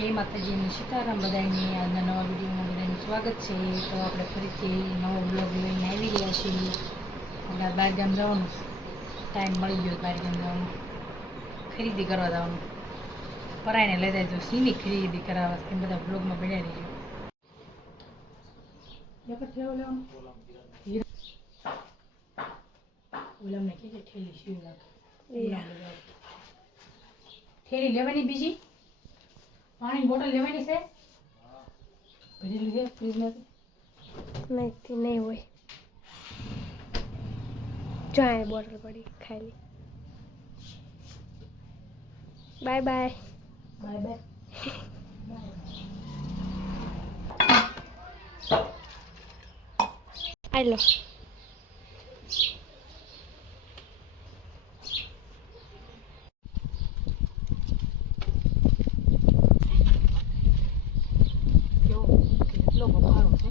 જય માતાજીની સીતારામ બધાની. આજના નવા વિડીયોમાં બધાનું સ્વાગત છે. તો આપણે ફરીથી નવો બ્લોગ લઈને આવી રહ્યા છીએ. આપણે બહાર ગામ જવાનું ટાઈમ મળી ગયો બહાર જવાનું. ખરીદી કરવા જવાનું. પરાયને લઈ જાય તો સીની ખરીદી કરાવવા એમ બધા બ્લોગમાં બન્યા રહીજો. ઓલામને કે ઠેલી નાખો. ઠેલી લેવાની બીજી? પાણીની બોટલ લેવાની છે? ભરેલી છે ફ્રીજમાંથી. નહીં નહીં હોય. જો બોટલ પડી ખાલી બાય બાય. Bye bye. આઈ લો કેટલો બફારો છે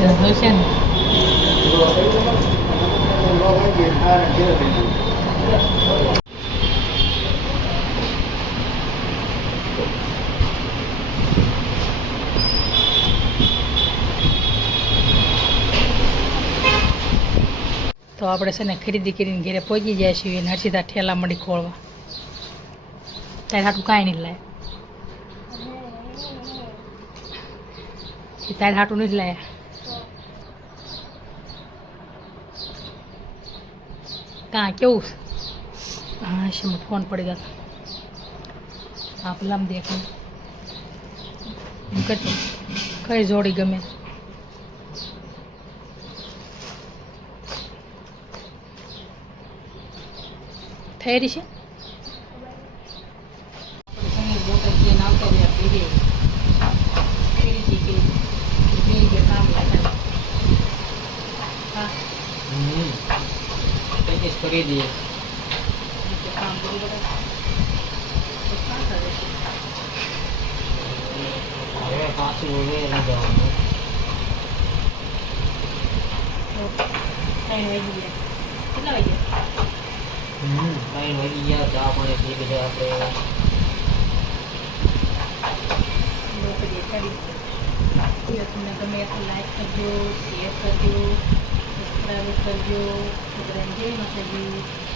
હશે તો આપણે છે ને ખરીદી કરીને ઘરે પહોંચી જાય છીએ અને હર્ષિતા ઠેલા મળી ખોળવા. તારે હાટું કાંઈ નહીં લાય. તારે હાટું નથી લાયા. કાં કેવું? હા છે ફોન પડી ગયો હા દેખું દેખ કઈ જોડી ગમે? થઈ રહી છે? પેકેજ કરી દઈએ પાછું હવે લઈ જવાનું. કેટલા વાગ્યા? ત્રણ વાગી ગયા ચા પાણી પી લીધા આપણે. તમને ગમે તો લાઈક કરજો શેર કરજો. સબસ્ક્રાઈબ કરજો જય માતાજી